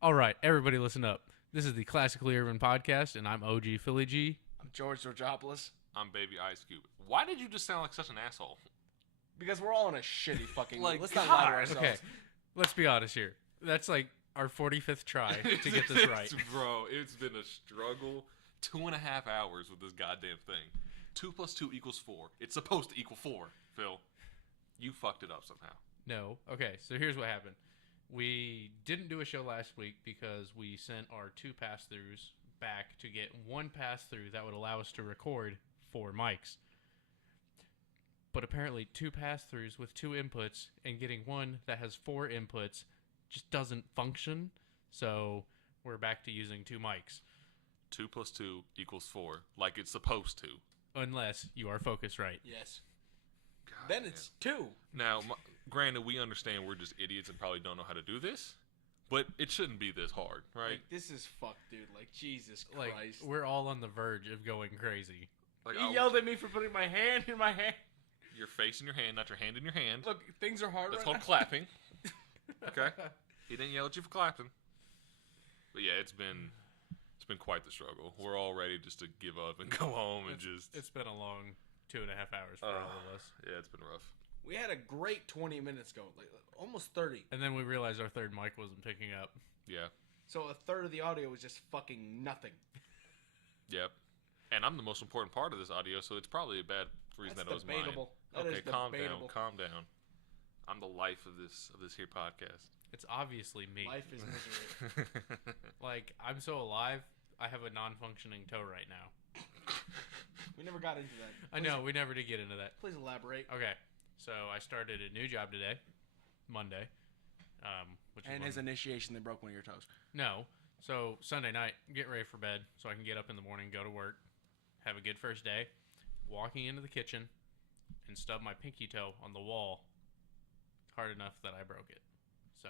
All right, everybody listen up. This is the Classically Urban Podcast, and I'm OG Philly G. I'm George Georgopoulos. I'm Baby Ice Cube. Why did you just sound like such an asshole? Because we're all in a shitty fucking Like, let's not lie to God. ourselves. Okay, let's be honest here. That's like our 45th try to get this right. Bro, it's been a struggle. 2.5 hours with this goddamn thing. 2 + 2 = 4. It's supposed to equal 4, Phil. You fucked it up somehow. No. Okay, so here's what happened. We didn't do a show last week because we sent our 2 pass-throughs back to get 1 pass-through that would allow us to record 4 mics. But apparently 2 pass-throughs with 2 inputs and getting one that has 4 inputs just doesn't function. So we're back to using 2 mics. 2 + 2 = 4, like it's supposed to. Unless you are focused right. Yes. God, Then man. it's 2. Now, granted, we understand we're just idiots and probably don't know how to do this, but it shouldn't be this hard, right? Like, this is fucked, dude. Like, Jesus Like, Christ. we're all on the verge of going crazy. Like, He yelled at me for putting my hand in my hand. your face in your hand, not your hand in your hand. Look, things are hard That's right called now. clapping. Okay? He didn't yell at you for clapping. But yeah, it's been quite the struggle. We're all ready just to give up and go home and just. It's been a long 2.5 hours for all of us. Yeah, it's been rough. We had a great 20 minutes go, like almost 30. And then we realized our third mic wasn't picking up. Yeah. So a third of the audio was just fucking nothing. Yep. And I'm the most important part of this audio, so it's probably a bad reason That's that it was mine. debatable. That Okay, is calm debatable. down. Calm down. I'm the life of this here podcast. It's obviously me. Life is misery. Like, I'm so alive, I have a non-functioning toe right now. We never got into that. I know, we never did get into that. Please elaborate. Okay, so I started a new job today, Monday. Which is And when- his initiation, they broke one of your toes. No. So Sunday night, get ready for bed so I can get up in the morning, go to work, have a good first day. Walking into the kitchen and stub my pinky toe on the wall hard enough that I broke it. So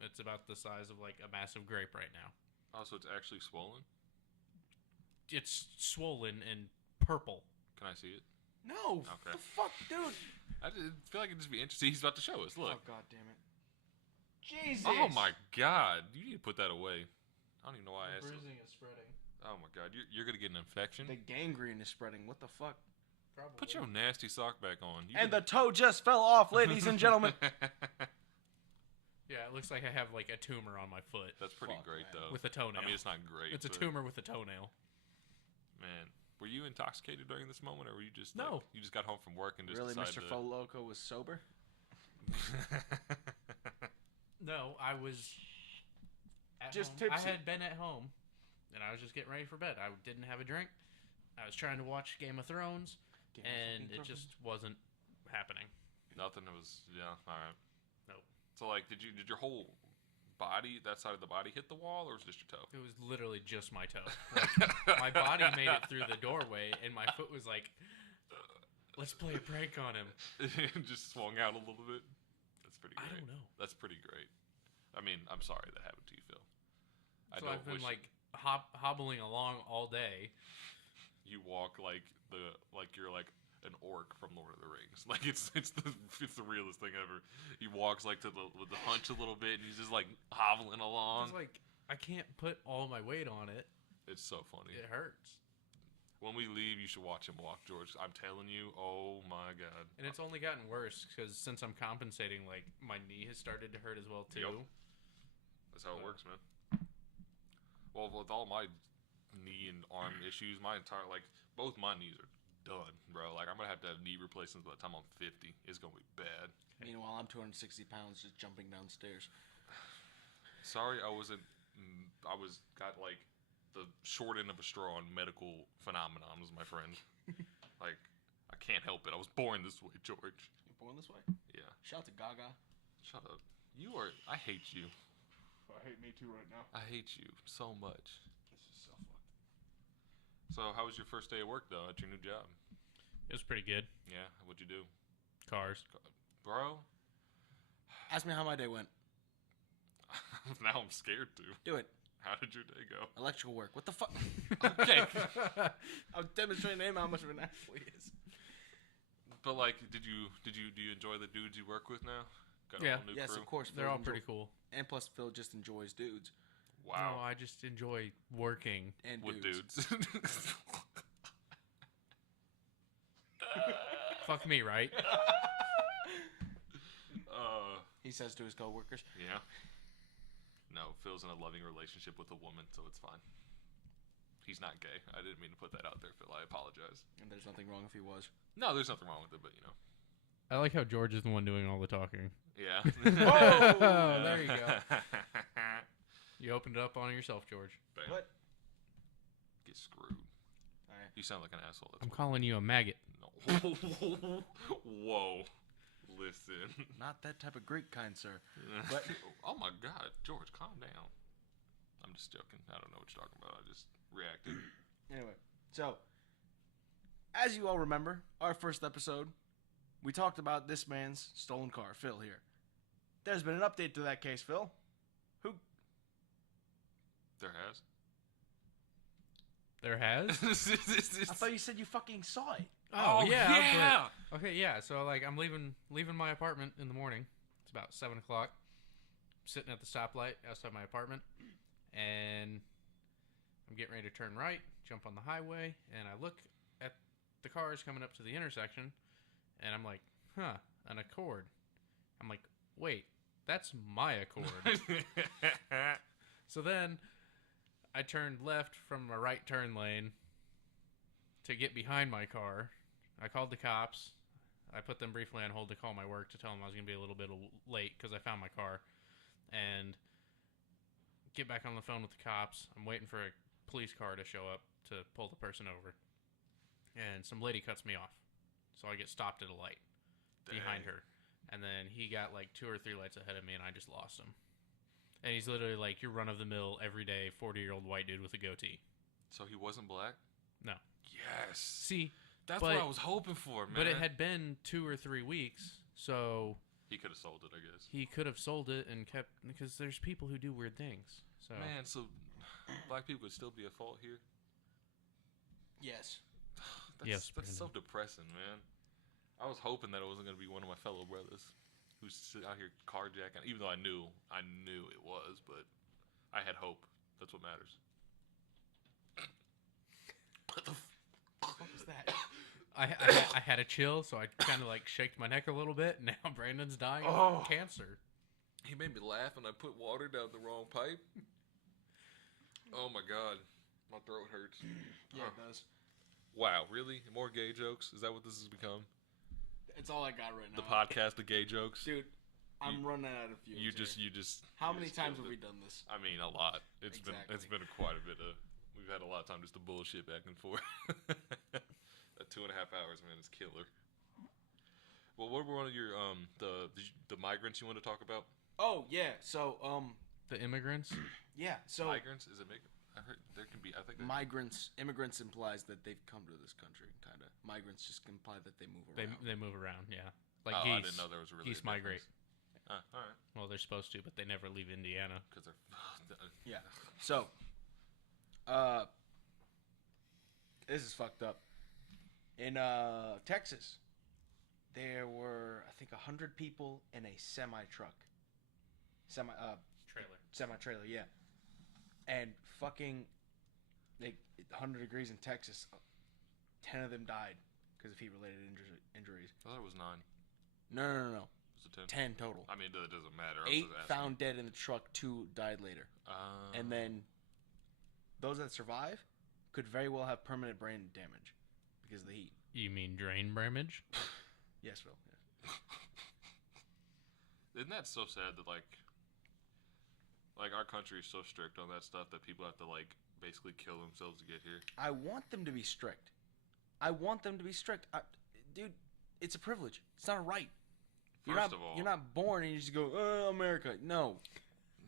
it's about the size of like a massive grape right now. Oh, so it's actually swollen? It's swollen and purple. Can I see it? No. Okay. The fuck, dude. I feel like it'd just be interesting. He's about to show us. Look. Oh, god damn it. Jesus. Oh my god. You need to put that away. I don't even know why I asked. Bruising is spreading. Oh my god. You're going to get an infection. The gangrene is spreading. What the fuck? Probably. Put your nasty sock back on. And the toe just fell off, ladies and gentlemen. Yeah, it looks like I have like a tumor on my foot That's pretty Fuck, great, man. though. with a toenail. I mean, it's not great. It's a but, tumor with a toenail. Man, were you intoxicated during this moment, or were you just No. Like, you just got home from work and just Really, decided Mr. to... Faux Loco was sober? No, I was at Just home. tipsy. I had been at home, and I was just getting ready for bed. I didn't have a drink. I was trying to watch Game of Thrones, and it just wasn't happening. Nothing. It was all right. Nope. So like, did your whole body, that side of the body, hit the wall, or was it just your toe? It was literally just my toe. Like, my body made it through the doorway, and my foot was like, let's play a prank on him. It just swung out a little bit. That's pretty I great. don't know. That's pretty great. I mean, I'm sorry that happened to you, Phil. So I've been like hobbling along all day. You walk like you're like an orc from Lord of the Rings. Like it's the realest thing ever. He walks like with the hunch a little bit, and he's just like hobbling along. It's like I can't put all my weight on it. It's so funny. It hurts. When we leave, you should watch him walk, George. I'm telling you, oh my god. And it's only gotten worse because since I'm compensating, like my knee has started to hurt as well too. Yep. That's how it works, man. Well, with all my knee and arm issues, both my knees are done, bro. Like I'm gonna have to have knee replacements by the time I'm 50. It's gonna be bad. Meanwhile, I'm 260 pounds just jumping downstairs. Sorry, I got like the short end of a straw on medical phenomenons, my friend. Like I can't help it. I was born this way, George. You're born this way? Yeah. Shout out to Gaga. Shut up. I hate you. I hate me too right now. I hate you so much. This is so fucked. So, how was your first day of work, though, at your new job? It was pretty good. Yeah, what'd you do? Cars. Bro, Ask me how my day went. now I'm scared to. Do it. How did your day go? Electrical work. What the fuck? Okay. I was demonstrating to him how much of an athlete he is. But, like, do you enjoy the dudes you work with now? Got a Yeah. whole new Yes, crew? of course. They're Phil all pretty cool. And plus, Phil just enjoys dudes. Wow. No, I just enjoy working. And With dudes. dudes. Fuck me, right? He says to his coworkers. Yeah. No, Phil's in a loving relationship with a woman, so it's fine. He's not gay. I didn't mean to put that out there, Phil. I apologize. And there's nothing wrong if he was. No, there's nothing wrong with it, but you know. I like how George is the one doing all the talking. Yeah. Oh, there you go. You opened it up on yourself, George. Bam. What? Get screwed. Alright. You sound like an asshole. That's I'm what- calling you a maggot. No. Whoa. Listen. Not that type of Greek, kind sir. But- Oh my God, George, calm down. I'm just joking. I don't know what you're talking about. I just reacted. Anyway, so as you all remember, our first episode, we talked about this man's stolen car, Phil here. There's been an update to that case, Phil. There has. There has? I thought you said you fucking saw it. Oh, yeah. yeah. but- okay, yeah. So like, I'm leaving my apartment in the morning. It's about 7 o'clock. Sitting at the stoplight outside my apartment, and I'm getting ready to turn right, jump on the highway, and I look at the cars coming up to the intersection, and I'm like, huh, an Accord. I'm like, wait, that's my Accord. So then I turned left from a right turn lane to get behind my car. I called the cops. I put them briefly on hold to call my work to tell them I was going to be a little bit late because I found my car. And get back on the phone with the cops. I'm waiting for a police car to show up to pull the person over. And some lady cuts me off. So I get stopped at a light behind her. And then he got like 2 or 3 lights ahead of me, and I just lost him. And he's literally like your run-of-the-mill, everyday 40-year-old white dude with a goatee. So he wasn't black? No. Yes. See, That's but- what I was hoping for, man. but it had been 2 or 3 weeks, so He could have sold it, I guess. he could have sold it and kept... Because there's people who do weird things. So Man, so black people could still be at fault here? Yes. That's so Brandon. depressing, man. I was hoping that it wasn't going to be one of my fellow brothers who's out here carjacking. Even though I knew it was, but I had hope. That's what matters. What the What was that? I had a chill, so I kind of like shaked my neck a little bit. And now Brandon's dying of cancer. He made me laugh and I put water down the wrong pipe. Oh my God. My throat hurts. Yeah, it does. Wow, really? More gay jokes? Is that what this has become? It's all I got right now. The podcast of gay jokes? Dude, I'm running out of fumes. You here. just How you many just times killed have we it. done this? I mean, a lot. It's Exactly. been quite a bit of. We've had a lot of time just to bullshit back and forth. That 2.5 hours, man, is killer. Well, what were one of your the migrants you want to talk about? Oh yeah, so The immigrants. yeah, so Migrants? Is it migrant? I heard there can be. I think there- immigrants implies that they've come to this country, kind of. Migrants just imply that they move around. They move around, yeah. Like oh, geese. I didn't know there was really Geese a migrate. difference. All right, Well, they're supposed to, but they never leave Indiana. because they're. Yeah. So, this is fucked up. In Texas, there were I think 100 people in a semi truck. Trailer. Semi trailer, yeah. And fucking, like 100 degrees in Texas, 10 of them died because of heat-related injuries. I thought it was 9. No. Was it 10? 10 total. I mean, it doesn't matter. I was 8 just asking. found dead in the truck, 2 died later. And then those that survive could very well have permanent brain damage because of the heat. You mean drain damage? Yes, Phil. Yeah. Isn't that so sad that like our country is so strict on that stuff that people have to like basically kill themselves to get here? I want them to be strict. Dude, it's a privilege. It's not a right. First of all, you're not born and you just go, oh, America. No,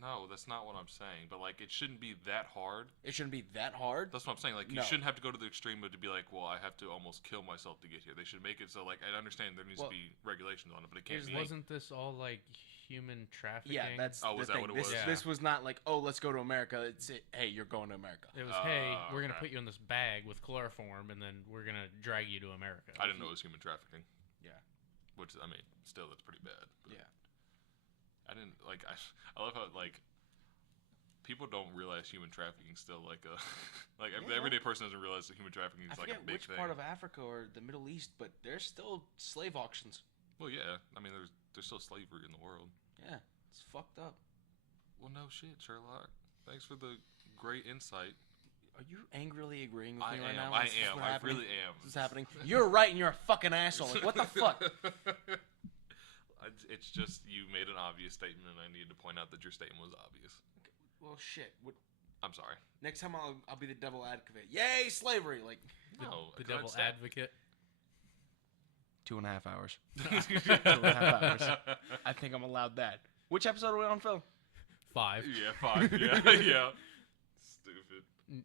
no, that's not what I'm saying. But like, it shouldn't be that hard. it shouldn't be that hard. That's what I'm saying. Like, you No. shouldn't have to go to the extreme of to be like, well, I have to almost kill myself to get here. They should make it so like I understand there needs Well, to be regulations on it, but it can't here's be. Wasn't this all like human trafficking? Yeah, that's Oh, the was that thing. what it was? This was not like, oh, let's go to America. It's hey, you're going to America. It was, hey, we're gonna okay. put you in this bag with chloroform, and then we're gonna drag you to America. I didn't know it was human trafficking. Yeah. Which I mean, still that's pretty bad. But Yeah. I didn't like. I love how like people don't realize human trafficking is still like a like Yeah. the everyday person doesn't realize that human trafficking is I like forget a big which thing. part of Africa or the Middle East, but there's still slave auctions. Well, yeah. I mean, there's still slavery in the world. Yeah, it's fucked up. Well, no shit, Sherlock. Thanks for the great insight. Are you angrily agreeing with I me right am. now? I Is this am. what's I happening? really am. This is happening. You're right, and you're a fucking asshole. Like, what the fuck? It's just you made an obvious statement, and I needed to point out that your statement was obvious. Well, shit. I'm sorry. Next time I'll be the devil advocate. Yay, slavery! Like No, The 'cause devil I'd advocate. 2.5 hours. 2.5 hours. I think I'm allowed that. Which episode are we on, Phil? 5. Yeah, 5. Yeah, yeah. Stupid.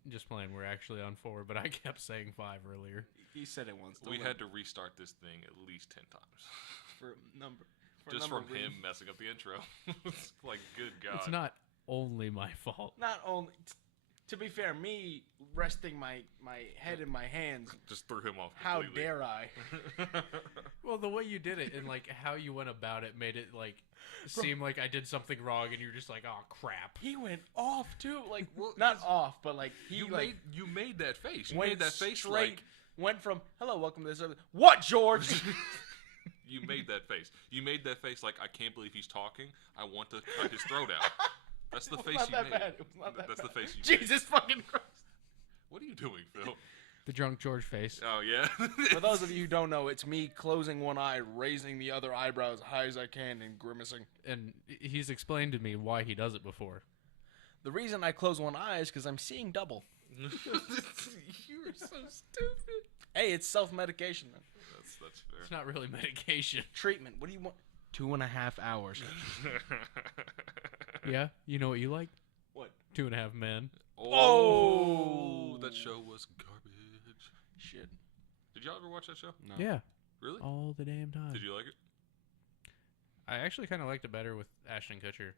Just playing. We're actually on 4, but I kept saying 5 earlier. He said it once. We had to restart this thing at least 10 times. for number. For Just number from him messing up the intro. It's like, good God. It's not only my fault. Not only. To be fair, me resting my head in my hands. Just threw him off How completely. dare I? Well, the way you did it and like how you went about it made it like seem like I did something wrong, and you're just like, oh crap. He went off too. Like Well, not 'cause off, but like he You like made that face. You went made that face straight. like Went from hello, welcome to this. What, George? you made that face. You made that face like I can't believe he's talking. I want to cut his throat out. That's the It was face not you that made. bad. It was not that That's bad. the face you made. Jesus fucking Christ. What are you doing, Phil? The drunk George face. Oh yeah. For those of you who don't know, it's me closing one eye, raising the other eyebrow as high as I can, and grimacing. And he's explained to me why he does it before. The reason I close one eye is because I'm seeing double. You're so stupid. Hey, it's self-medication, man. That's fair. It's not really medication. Treatment. What do you want? 2.5 hours. Yeah? You know what you like? What? 2.5 Men. Oh! That show was garbage. Shit. Did y'all ever watch that show? No. Yeah. Really? All the damn time. Did you like it? I actually kind of liked it better with Ashton Kutcher.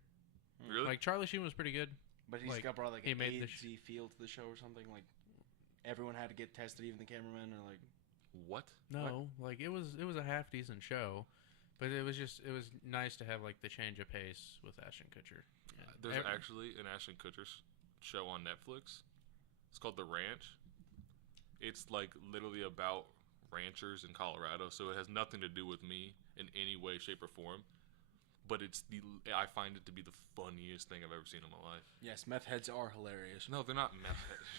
Really? Like, Charlie Sheen was pretty good. But he's Like, got brought like he an made the AIDS-y feel to the show or something. Like everyone had to get tested, even the cameraman, or like. What? No, like it was a half decent show, but it was nice to have like the change of pace with Ashton Kutcher. Yeah. There's actually an Ashton Kutcher show on Netflix. It's called The Ranch. It's like literally about ranchers in Colorado, so it has nothing to do with me in any way, shape, or form. But I find it to be the funniest thing I've ever seen in my life. Yes, meth heads are hilarious. No, they're not meth heads.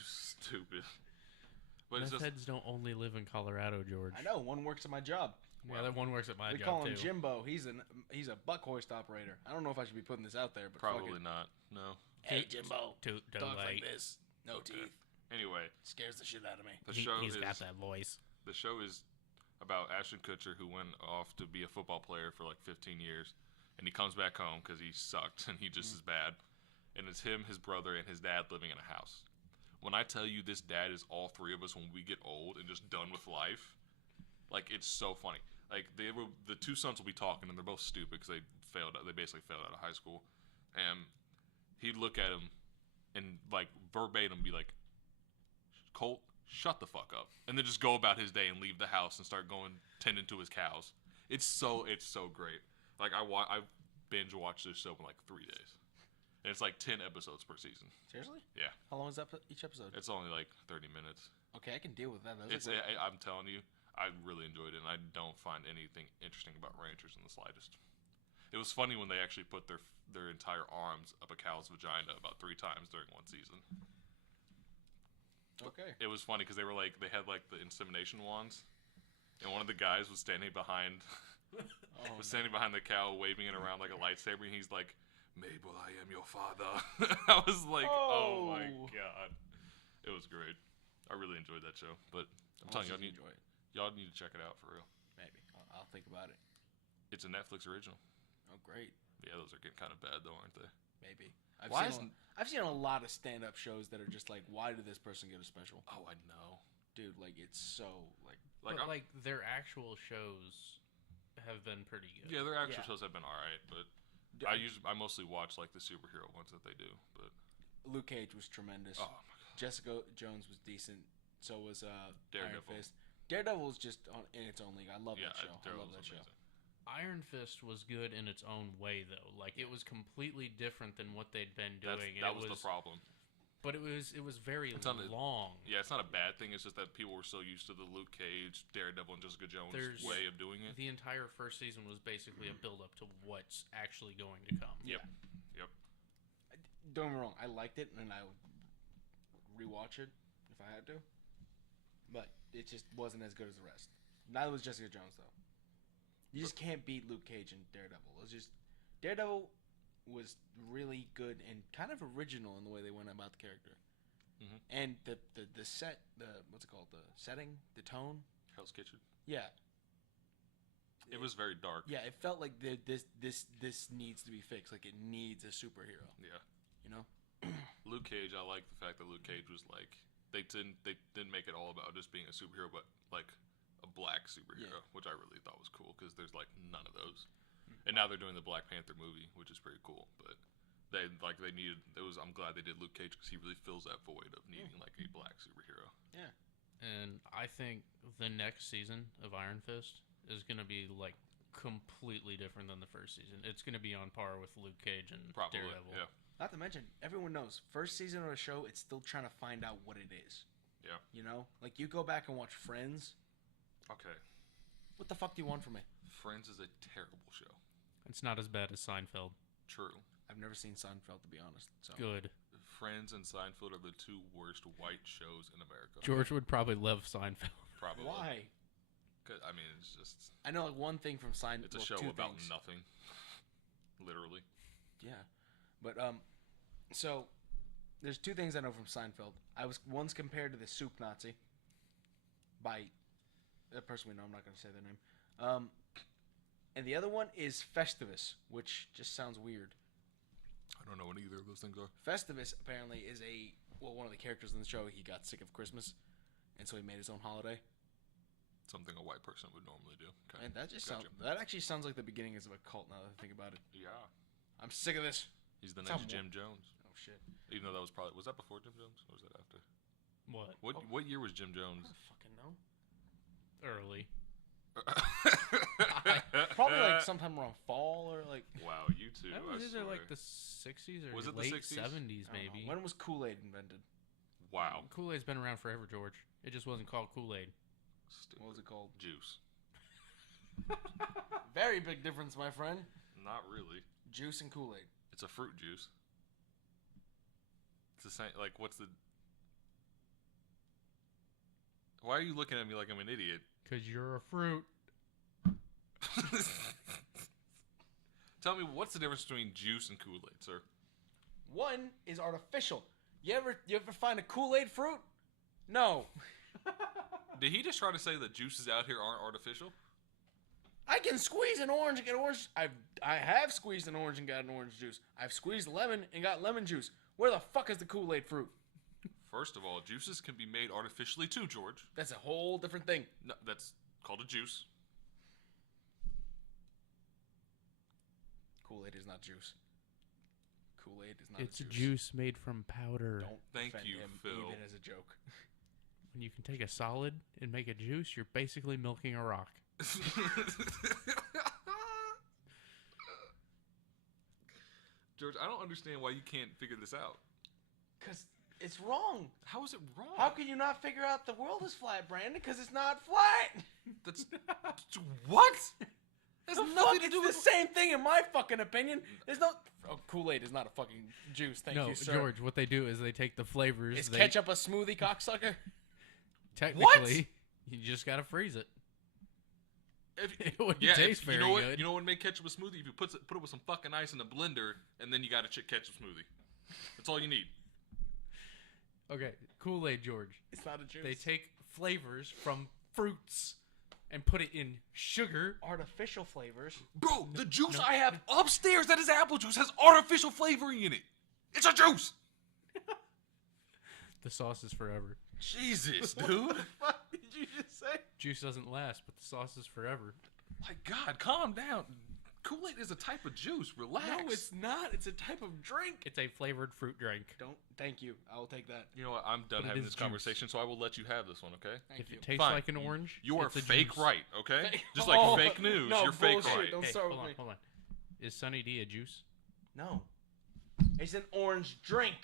They're stupid. But Meth it's just heads don't only live in Colorado, George. I know one works at my job. Yeah, that one works at my We job call him too. Jimbo. He's a buck hoist operator. I don't know if I should be putting this out there, but fuck probably it. not. No. Hey Jimbo, Don't talk like like. this. No teeth. Anyway, Scares the shit out of me. the show He's is got that voice. the show is about Ashton Kutcher, who went off to be a football player for like 15 years, and he comes back home because he sucked and he just is bad. And it's him, his brother, and his dad living in a house. When I tell you this dad is all three of us when we get old and just done with life, like it's so funny. Like the two sons will be talking and they're both stupid because they basically failed out of high school, and he'd look at him and like verbatim be like, Colt, shut the fuck up, and then just go about his day and leave the house and start going tending to his cows. It's so great. Like I binge watched this show in like 3 days. And it's like 10 episodes per season. Seriously? Yeah. How long is that each episode? It's only like 30 minutes. Okay, I can deal with that. I'm telling you, I really enjoyed it, and I don't find anything interesting about ranchers in the slightest. It was funny when they actually put their entire arms up a cow's vagina about 3 times during one season. Okay. It was funny because they had like the insemination wands, and one of the guys was standing behind the cow, waving it around like a lightsaber, and he's like, Mabel, I am your father. I was like, oh my god. It was great. I really enjoyed that show. But I'm telling you, y'all need to check it out for real. Maybe. I'll think about it. It's a Netflix original. Oh, great. Yeah, those are getting kind of bad though, aren't they? Maybe. Why I've seen a lot of stand-up shows that are just like, why did this person get a special? Oh, I know. Dude, like, it's so, like... Like, But, like their actual shows have been pretty good. yeah, their actual Yeah. shows have been alright, but I mostly watch like the superhero ones that they do. But Luke Cage was tremendous. oh my god, Jessica Jones was decent. So was Iron Daredevil. Fist. Daredevil is just in its own league. I love that show. I love Daredevil's that show. amazing. Iron Fist was good in its own way, though. Like, it was completely different than what they'd been doing. That was the problem. But it was very long. Yeah, it's not a bad thing. It's just that people were so used to the Luke Cage, Daredevil, and Jessica Jones way of doing it. The entire first season was basically a build-up to what's actually going to come. Yep. Don't get me wrong, I liked it, and I would rewatch it if I had to. But it just wasn't as good as the rest. Neither was Jessica Jones, though. You just can't beat Luke Cage and Daredevil. It was just Daredevil was really good and kind of original in the way they went about the character. Mm-hmm. And the set, what's it called? The setting, the tone. Hell's Kitchen. Yeah. It was very dark. Yeah, it felt like this needs to be fixed. Like it needs a superhero. Yeah. You know. Luke Cage. I like the fact that Luke Cage was like they didn't make it all about just being a superhero, but like a black superhero, which I really thought was cool because there's like none of those. And now they're doing the Black Panther movie, which is pretty cool. But they needed. I'm glad they did Luke Cage because he really fills that void of needing like a black superhero. Yeah. And I think the next season of Iron Fist is going to be like completely different than the first season. It's going to be on par with Luke Cage and Daredevil. Yeah. Not to mention, everyone knows first season of a show, it's still trying to find out what it is. Yeah. You know, like you go back and watch Friends. Okay. What the fuck do you want from me? Friends is a terrible show. It's not as bad as Seinfeld. True. I've never seen Seinfeld, to be honest. So. Good. Friends and Seinfeld are the two worst white shows in America. George would probably love Seinfeld. Probably. Why? Cause, I mean, it's just... I know like one thing from Seinfeld. It's a show about nothing. Literally. Yeah. But, so, there's two things I know from Seinfeld. I was once compared to the Soup Nazi by a person we know. I'm not going to say their name. And the other one is Festivus, which just sounds weird. I don't know what either of those things are. Festivus apparently is one of the characters in the show. He got sick of Christmas, and so he made his own holiday. Something a white person would normally do. Okay. And that actually sounds like the beginnings of a cult now that I think about it. Yeah. I'm sick of this. He's the next Jim Jones. Oh shit. Even though was that before Jim Jones or was that after? What? What year was Jim Jones? I don't fucking know. Early. Probably like sometime around fall or like. Wow, you two. That was either like the 60s or was it late the 60s? 70s, maybe. When was Kool-Aid invented? Wow. Kool-Aid's been around forever, George. It just wasn't called Kool-Aid. Stupid. What was it called? Juice. Very big difference, my friend. Not really. Juice and Kool-Aid. It's a fruit juice. It's the same. Like, what's the? Why are you looking at me like I'm an idiot? Because you're a fruit. Tell me, what's the difference between juice and Kool-Aid, sir? One is artificial. You ever find a Kool-Aid fruit? No. Did he just try to say that juices out here aren't artificial? I can squeeze an orange and get orange. I have squeezed an orange and got an orange juice. I've squeezed a lemon and got lemon juice. Where the fuck is the Kool-Aid fruit? First of all, juices can be made artificially too, George. That's a whole different thing. No, that's called a juice. Kool-Aid is not juice. Kool-Aid is not It's juice. juice made from powder. Don't Thank defend you, him Phil. even as a joke. When you can take a solid and make a juice, you're basically milking a rock. George, I don't understand why you can't figure this out. Because it's wrong. How is it wrong? How can you not figure out the world is flat, Brandon? Because it's not flat. That's what? Has The nothing fuck, to do it's with the same thing in my fucking opinion. There's no... Oh, Kool-Aid is not a fucking juice. Thank no, you, sir. George, what they do is they take the flavors. Is ketchup a smoothie, cocksucker? Technically, you just gotta freeze it. It wouldn't taste very you know what? good. You know what make ketchup a smoothie? If you put it with some fucking ice in a blender, and then you got a ketchup smoothie. That's all you need. Okay, Kool-Aid, George. It's not a juice. They take flavors from fruits and put it in sugar. Artificial flavors. Bro, the juice I have upstairs that is apple juice has artificial flavoring in it. It's a juice. The sauce is forever. Jesus, dude. What the fuck did you just say? Juice doesn't last, but the sauce is forever. My God, calm down. Kool-Aid is a type of juice. Relax. No, it's not. It's a type of drink. It's a flavored fruit drink. Don't. Thank you. I will take that. You know what? I'm done But it having is this juice. conversation, so I will let you have this one, okay? Thank If you. it tastes Fine. like an orange, You are it's a fake juice. right, okay? Fake- Just like Oh, fake news, no, you're fake bullshit. right. Don't Hey, start hold with on, me. hold on. Is Sunny D a juice? No. It's an orange drink.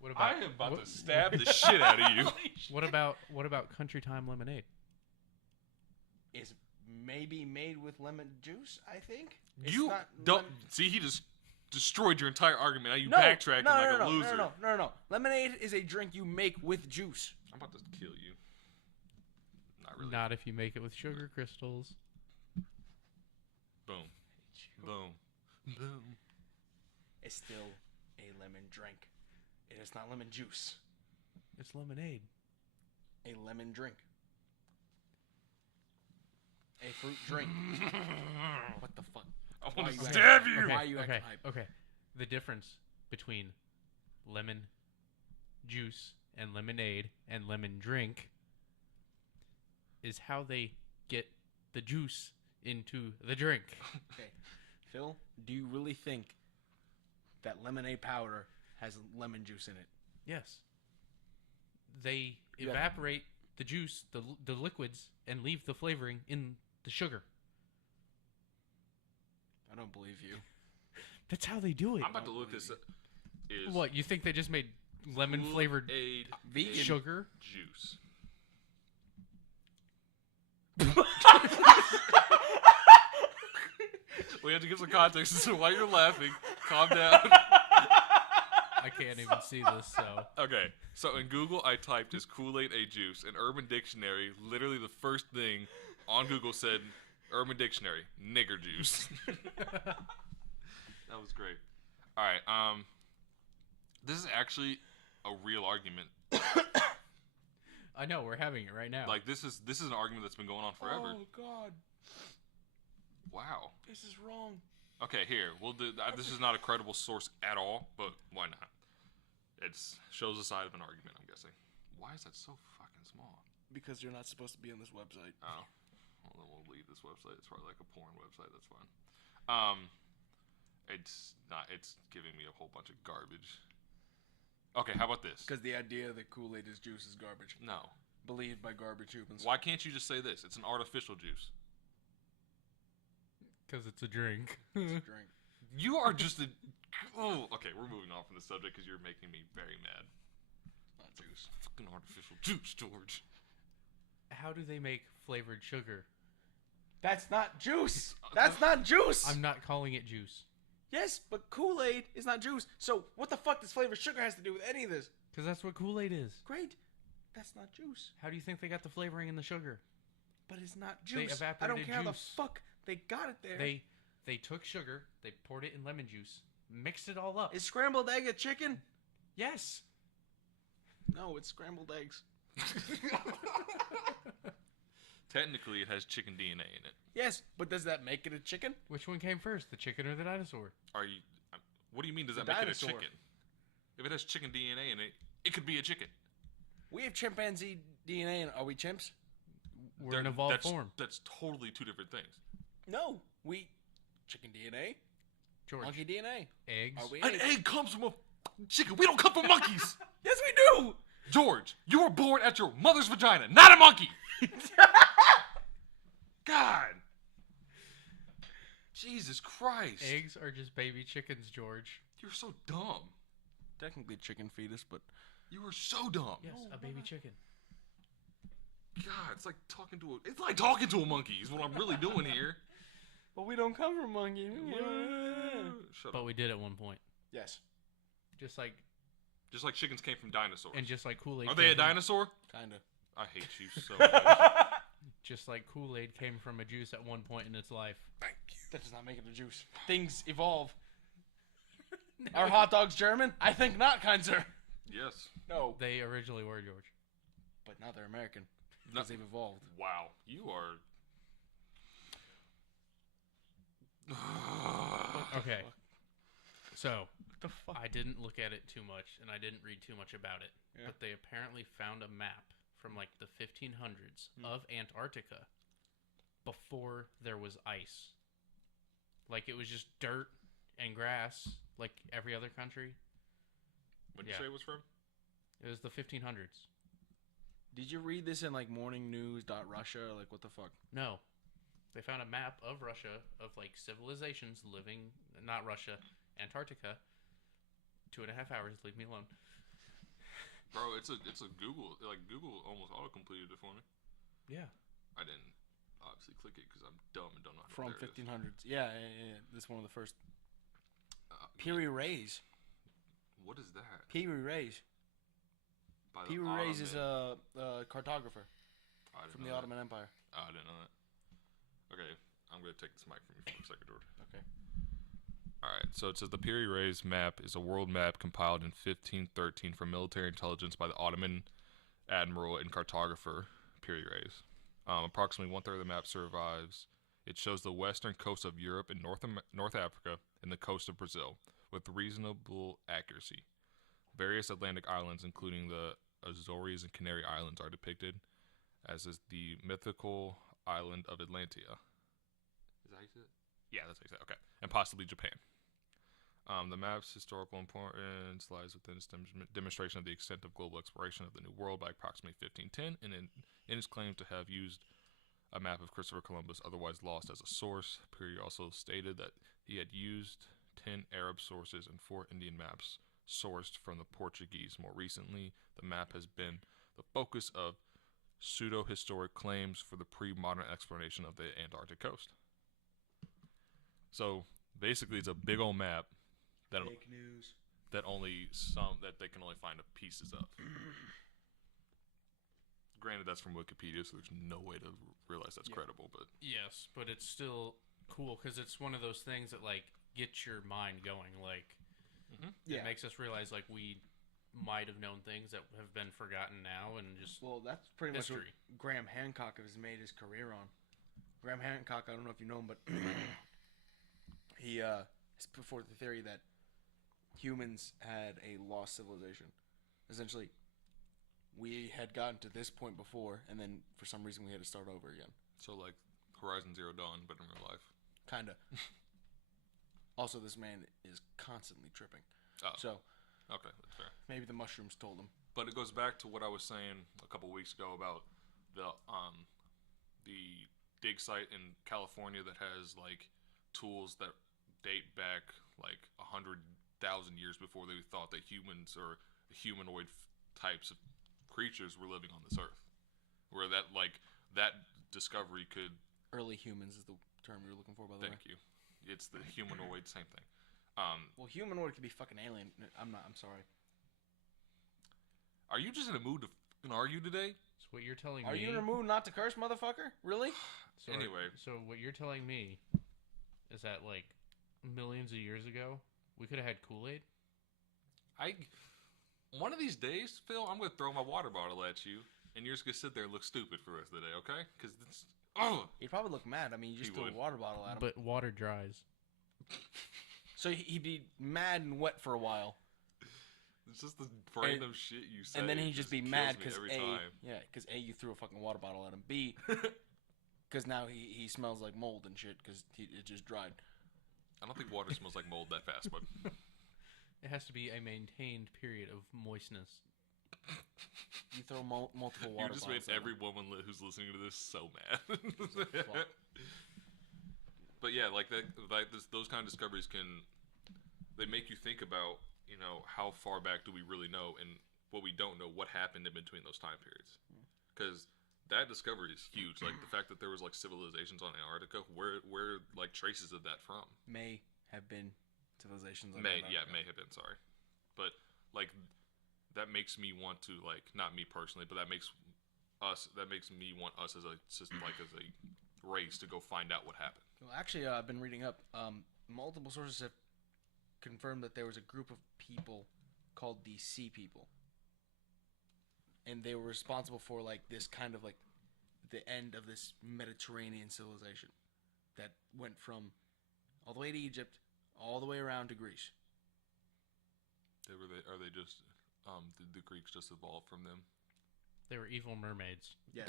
What I about am about what, to stab the shit out of you. What about Country Time lemonade? It's maybe made with lemon juice, I think. It's You not don't see. He just destroyed your entire argument. Now you No, backtracking no, like no, a loser. No. Lemonade is a drink you make with juice. I'm about to kill you. Not really. Not if you make it with sugar crystals. Boom. Boom. Boom. It's still a lemon drink. It is not lemon juice. It's lemonade. A lemon drink. A fruit drink. What the fuck? I Why want you to acting- stab you. Why are you acting okay, hype? okay. The difference between lemon juice and lemonade and lemon drink is how they get the juice into the drink. Okay. Phil, do you really think that lemonade powder has lemon juice in it? Yes. They Yeah. evaporate the juice, the liquids, and leave the flavoring in the sugar. I don't believe you. That's how they do it. I'm about to look this up. Is What, you think they just made lemon flavored Kool-Aid Vegan. sugar? juice? We have to give some context as to why you're laughing. Calm down. I can't even see this, so. Okay, so in Google, I typed "is Kool-Aid a juice?" In Urban Dictionary, literally the first thing on Google said, "Urban Dictionary, nigger juice." That was great. All right, this is actually a real argument. I know, we're having it right now. Like this is an argument that's been going on forever. Oh God, Wow. this is wrong. Okay, here. We'll do. This is not a credible source at all, but why not? It shows a side of an argument, I'm guessing. Why is that so fucking small? Because you're not supposed to be on this website. Oh, well then we'll leave this website. It's probably like a porn website. That's fine. It's not. It's giving me a whole bunch of garbage. Okay, how about this? Because the idea that Kool-Aid is juice is garbage. No. Believed by garbage humans. Why can't you just say this? It's an artificial juice. Because it's a drink. It's a drink. You are just a. Oh, okay. We're moving on from the subject because you're making me very mad. Not juice. Fucking artificial juice, George. How do they make flavored sugar? That's not juice. That's not juice. I'm not calling it juice. Yes, but Kool-Aid is not juice. So what the fuck does flavored sugar has to do with any of this? Because that's what Kool-Aid is. Great. That's not juice. How do you think they got the flavoring in the sugar? But it's not They juice. I don't evaporated care how the juice. fuck they got it there. They took sugar, they poured it in lemon juice, mixed it all up. Is scrambled egg a chicken? Yes. No, it's scrambled eggs. Technically, it has chicken DNA in it. Yes, but does that make it a chicken? Which one came first, the chicken or the dinosaur? Are you? What do you mean? Does The that make dinosaur. it a chicken? If it has chicken DNA in it, it could be a chicken. We have chimpanzee DNA, and are we chimps? We're an evolved that's, form. That's totally two different things. No, we chicken DNA, George, monkey DNA. eggs. Are we? An egg comes from a chicken. We don't come from monkeys. Yes, we do. George, you were born at your mother's vagina, not a monkey. God. Jesus Christ. Eggs are just baby chickens, George. You're so dumb. Technically chicken fetus, but You were so dumb. Yes, a baby chicken. God, it's like talking to a monkey is what I'm really doing here. we don't come from monkey. Shut But up. we did at one point. Yes, Just like Chickens came from dinosaurs. and just like Kool-Aid. Are they came a from- dinosaur? kinda. I hate you so much. Just like Kool-Aid came from a juice at one point in its life. That does not make it a juice. Things evolve. Are hot dogs German? I think not, kind sir. Yes. No, They originally were, George. but now they're American No- because they've evolved. Wow. You are. Okay. So The fuck? I didn't look at it too much, and I didn't read too much about it. Yeah. But they apparently found a map from like the 1500s Hmm. of Antarctica before there was ice. Like, it was just dirt and grass, like every other country. What did you say it was from? It was the 1500s. Did you read this in like morningnews.russia? Like, what the fuck? No. They found a map of Russia, of like civilizations living, not Russia, Antarctica. 2.5 hours, leave me alone. Bro, it's a Google, like Google almost auto-completed it for me. Yeah. I didn't obviously click it because I'm dumb and don't know how to From there it is. 1500s. Yeah. This is one of the first. Piri Reis. What is that? Piri Reis. By the Piri Reis is Ottoman- a cartographer I didn't from the know that. Ottoman Empire. Oh, I didn't know that. Okay, I'm going to take this mic from you for a second, Jordan. Okay. Alright, so it says the Piri Reis map is a world map compiled in 1513 for military intelligence by the Ottoman admiral and cartographer Piri Reis. Approximately one-third of the map survives. It shows the western coast of Europe and North Africa and the coast of Brazil with reasonable accuracy. Various Atlantic islands, including the Azores and Canary Islands, are depicted, as is the mythical island of Atlantia. Is that how you say it? Yeah, that's how you say it. Okay. And possibly Japan. The map's historical importance lies within its demonstration of the extent of global exploration of the New World by approximately 1510, and in its claim to have used a map of Christopher Columbus, otherwise lost, as a source. Piri also stated that he had used 10 Arab sources and 4 Indian maps sourced from the Portuguese. More recently, the map has been the focus of pseudo-historic claims for the pre-modern exploration of the Antarctic coast. So basically, it's a big old map that Fake news. that they can only find pieces of. Granted, that's from Wikipedia, so there's no way to realize that's credible. But Yes, but it's still cool because it's one of those things that like gets your mind going. Like, it makes us realize like we might have known things that have been forgotten now, and just Well, that's pretty history. much what Graham Hancock has made his career on. Graham Hancock, I don't know if you know him, but he has put forth the theory that humans had a lost civilization. Essentially, we had gotten to this point before, and then for some reason we had to start over again. so like Horizon Zero Dawn, but in real life. Kinda. Also, this man is constantly tripping. Oh, So okay, that's fair. maybe the mushrooms told him. But it goes back to what I was saying a couple weeks ago about the dig site in California that has like tools that date back like 100,000 years before they thought that humans or humanoid types of creatures were living on this earth. Where that discovery could. Early humans is the term you're looking for, by the way. Thank you. It's the humanoid, same thing. Well, humanoid could be fucking alien. I'm not. I'm sorry. Are you just in a mood to fucking argue today? So what you're telling Are me? you in a mood not to curse, motherfucker? Really? So Anyway. so what you're telling me is that like millions of years ago we could have had Kool-Aid. One of these days, Phil, I'm gonna throw my water bottle at you, and you're just gonna sit there and look stupid for the rest of the day, okay? Because it's He'd probably look mad. I mean, you just He threw would. a water bottle at him. But water dries. So he'd be mad and wet for a while, It's just the random shit you say. and then he'd just be mad because because A, you threw a fucking water bottle at him. B, because now he smells like mold and shit because it just dried. I don't think water smells like mold that fast, but It has to be a maintained period of moistness. You throw multiple you water just bottles made at him. every woman who's listening to this so mad. Fuck. But yeah, like those kind of discoveries they make you think about, how far back do we really know, and what we don't know, what happened in between those time periods. Because that discovery is huge. Like the fact that there was like civilizations on Antarctica, where like traces of that from? May have been civilizations. On May Antarctica. have been, sorry, but like that makes me want to, like, not me personally, but that makes me want us as a system, like as a race, to go find out what happened. Well, actually, I've been reading up. Multiple sources have confirmed that there was a group of people called the Sea People, and they were responsible for like this kind of like the end of this Mediterranean civilization that went from all the way to Egypt, all the way around to Greece. Are they just did the Greeks just evolve from them? They were evil mermaids. Yeah.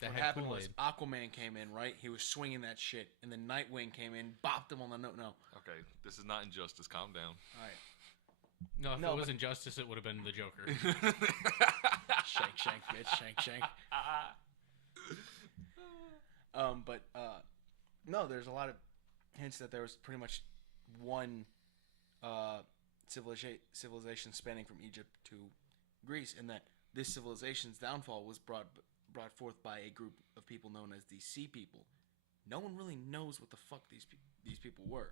That what had happened was Kool-Aid. Aquaman came in, right? He was swinging that shit, and then Nightwing came in, bopped him on the no. Okay, this is not Injustice. Calm down. All right. No, if No, it was but- Injustice, it would have been the Joker. Shank, bitch, shank. But no, there's a lot of hints that there was pretty much one civilization spanning from Egypt to Greece, and that this civilization's downfall was brought forth by a group of people known as the Sea People. No one really knows what the fuck these people were.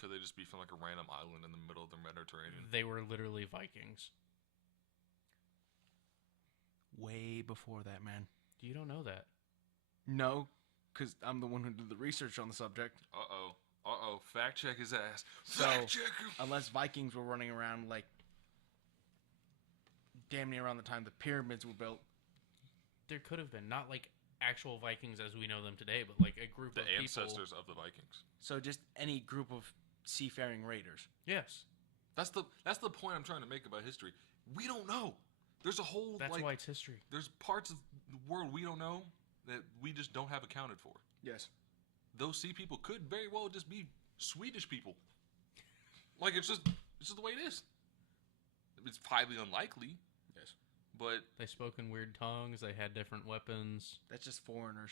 Could they just be from like a random island in the middle of the Mediterranean? They were literally Vikings. Way before that, man. You don't know that. No, because I'm the one who did the research on the subject. Uh-oh. Fact check his ass. So, Fact check him. unless Vikings were running around like damn near around the time the pyramids were built. There could have been. Not like actual Vikings as we know them today, but like a group The of people. ancestors of the Vikings. So just any group of seafaring raiders. Yes. That's the point I'm trying to make about history. We don't know. There's a whole That's why it's history. there's parts of the world we don't know that we just don't have accounted for. Yes. Those sea people could very well just be Swedish people. Like it's just the way it is. It's highly unlikely, Yes. but They spoke in weird tongues. They had different weapons. That's just foreigners.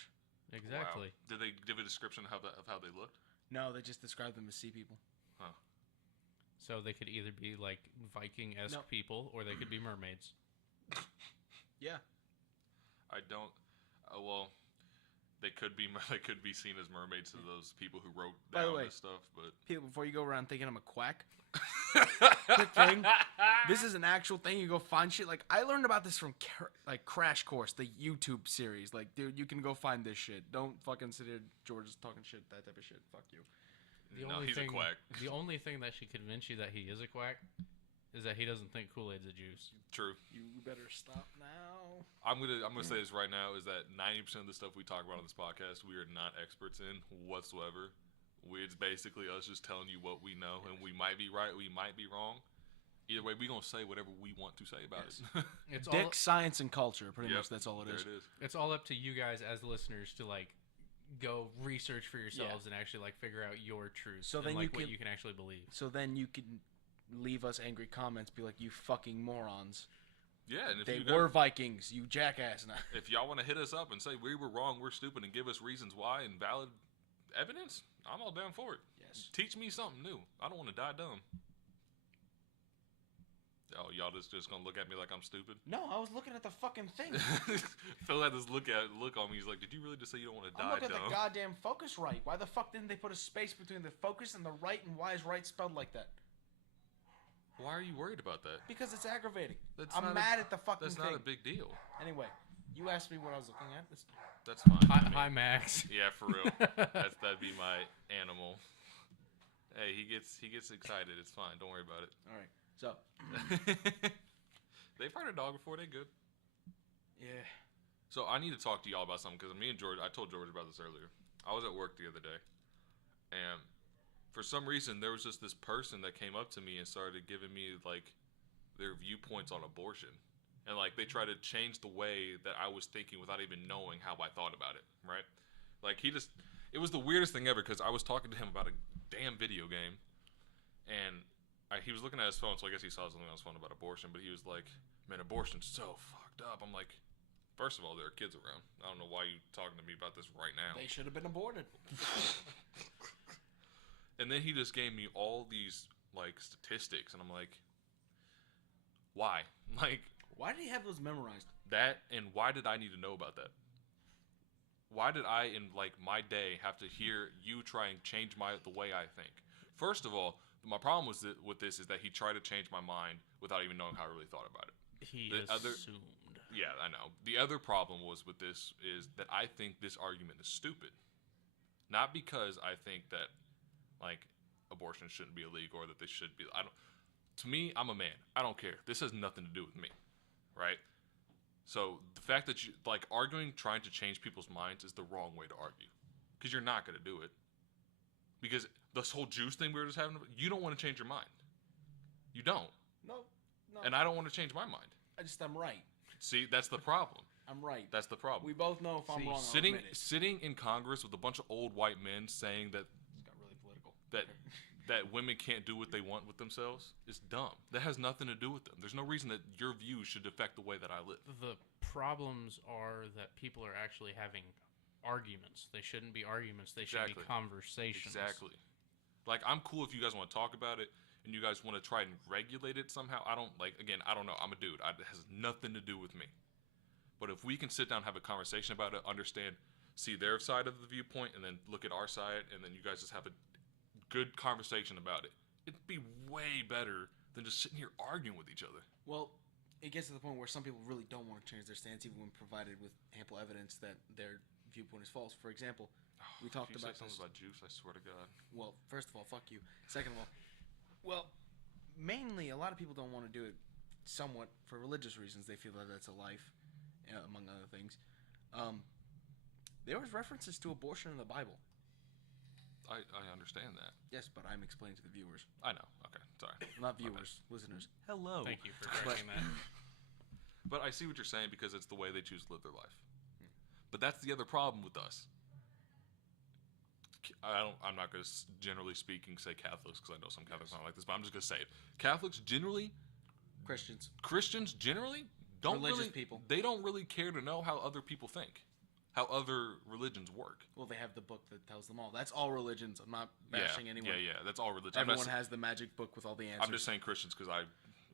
Exactly. wow. Did they give a description of how they looked? No, they just describe them as sea people. So they could either be like Viking-esque No. people, or they could be mermaids. Yeah. I don't. Well, they could be seen as mermaids to those people who wrote By the down way, this stuff. But People, before you go around thinking I'm a quack, quick thing. This is an actual thing. You go find shit. Like, I learned about this from Crash Course, the YouTube series. Like, dude, you can go find this shit. Don't fucking sit here, George is talking shit, that type of shit. Fuck you. he's a quack. The only thing that should convince you that he is a quack is that he doesn't think Kool-Aid's a juice. True. You better stop now. I'm gonna say this right now is that 90% of the stuff we talk about on this podcast we are not experts in whatsoever. It's basically us just telling you what we know, and we might be right, we might be wrong. Either way, we're gonna say whatever we want to say about it. It's Dick, science, and culture. Pretty Yep, much that's all it is. There it is. It's all up to you guys as listeners to like go research for yourselves and actually like figure out your truth. So and then like you what can- you can actually believe. So then you can leave us angry comments, be like, you fucking morons. Yeah, and if They you were Vikings, you jackass. if y'all want to hit us up and say we were wrong, we're stupid, and give us reasons why and valid evidence, I'm all down for it. Yes. Teach me something new. I don't want to die dumb. Oh, y'all just gonna look at me like I'm stupid? No, I was looking at the fucking thing. Phil had this look on me. He's like, "Did you really just say you don't want to I'm die looking at dumb?" the goddamn focus right. Why the fuck didn't they put a space between the focus and the right, and why is right spelled like that? Why are you worried about that? Because it's aggravating. That's I'm not mad at the fucking That's thing. not a big deal. Anyway, you asked me what I was looking at. That's fine. Hi, Max. Yeah, for real. That'd be my animal. Hey, he gets excited. It's fine. Don't worry about it. All right. So, They've heard a dog before. They good. yeah. So I need to talk to y'all about something because me and George, I told George about this earlier. I was at work the other day, and for some reason there was just this person that came up to me and started giving me like their viewpoints on abortion, and like they tried to change the way that I was thinking without even knowing how I thought about it. Right? Like it was the weirdest thing ever because I was talking to him about a damn video game, and he was looking at his phone, so I guess he saw something on his phone about abortion, but he was like, man, abortion's so fucked up. I'm like, first of all, there are kids around. I don't know why you talking to me about this right now. They should have been aborted. And then he just gave me all these, like, statistics, and I'm like, why? Like, Why did he have those memorized? that, and why did I need to know about that? Why did I, in, like, my day, have to hear you try and change the way I think? First of all, my problem with this is that he tried to change my mind without even knowing how I really thought about it. He The other- assumed. Yeah, I know. The other problem was with this is that I think this argument is stupid. Not because I think that, like, abortion shouldn't be illegal or that they should be. To me, I'm a man. I don't care. This has nothing to do with me, right? So the fact that you like arguing, trying to change people's minds is the wrong way to argue, because you're not going to do it. Because this whole juice thing we were just having, you don't want to change your mind. You don't, No. and I don't want to change my mind. I'm right. See, that's the problem. I'm right. That's the problem. We both know if I'm wrong. Sitting in Congress with a bunch of old white men saying that Got really political. that women can't do what they want with themselves is dumb. That has nothing to do with them. There's no reason that your views should affect the way that I live. The problems are that people are actually having arguments. They shouldn't be arguments. They should be conversations. Exactly. Like, I'm cool if you guys want to talk about it and you guys want to try and regulate it somehow. I don't know. I'm a dude. It has nothing to do with me. But if we can sit down, have a conversation about it, understand, see their side of the viewpoint, and then look at our side, and then you guys just have a good conversation about it, it'd be way better than just sitting here arguing with each other. Well, it gets to the point where some people really don't want to change their stance, even when provided with ample evidence that their viewpoint is false. For example, we talked if you about say something about juice, I swear to God. Well, first of all, fuck you. Second of all, mainly a lot of people don't want to do it somewhat for religious reasons. They feel that that's a life, among other things. There was references to abortion in the Bible. I understand that. Yes, but I'm explaining to the viewers. I know. Okay, sorry. Not viewers, listeners. Hello. Thank you for correcting that. But I see what you're saying because it's the way they choose to live their life. But that's the other problem with us. I'm not going to, generally speaking, say Catholics because I know some Catholics aren't like this, but I'm just going to say it. Catholics generally, Christians generally don't religious really people. They don't really care to know how other people think, how other religions work. Well, they have the book that tells them all. That's all religions. I'm not bashing anyone. Yeah, that's all religions. Everyone has the magic book with all the answers. I'm just saying Christians because I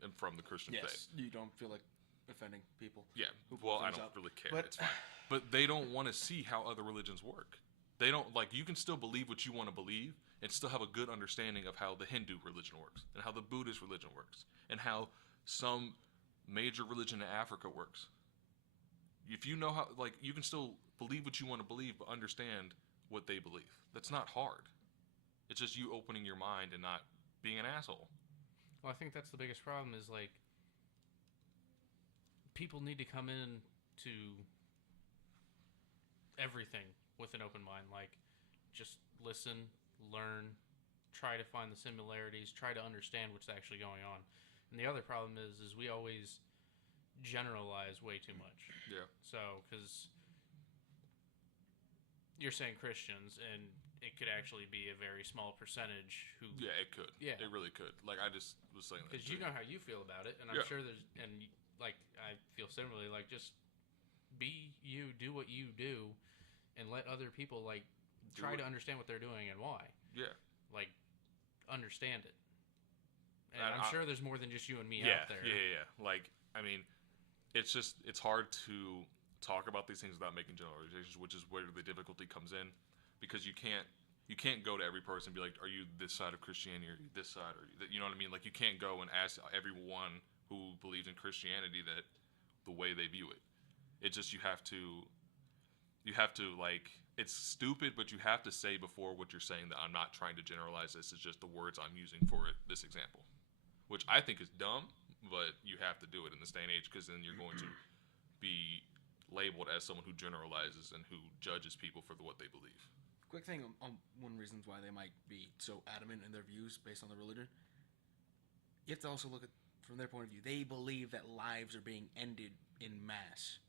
am from the Christian faith. You don't feel like offending people. Yeah, well, I don't really care. It's fine. But they don't want to see how other religions work. They don't, you can still believe what you want to believe and still have a good understanding of how the Hindu religion works and how the Buddhist religion works and how some major religion in Africa works. If you know how, you can still believe what you want to believe but understand what they believe. That's not hard. It's just you opening your mind and not being an asshole. Well, I think that's the biggest problem is, people need to come in to everything with an open mind. Just listen, learn, try to find the similarities, try to understand what's actually going on. And the other problem is we always generalize way too much. Yeah. So, because you're saying Christians, and it could actually be a very small percentage who... Yeah, it could. Yeah. It really could. I just was saying that. Because you know how you feel about it, and I'm sure there's... And, I feel similarly. Just be you, do what you do, and let other people, try to understand what they're doing and why. Yeah. Understand it. And I'm sure there's more than just you and me out there. Yeah. It's hard to talk about these things without making generalizations, which is where the difficulty comes in, because you can't go to every person and be like, are you this side of Christianity, or are you this side, or you know what I mean? You can't go and ask everyone who believes in Christianity that the way they view it. It's just you have to it's stupid, but you have to say before what you're saying that I'm not trying to generalize this. It's just the words I'm using for this example, which I think is dumb, but you have to do it in this day and age because then you're going to be labeled as someone who generalizes and who judges people for what they believe. Quick thing on one reasons why they might be so adamant in their views based on their religion. You have to also look at from their point of view. They believe that lives are being ended in mass.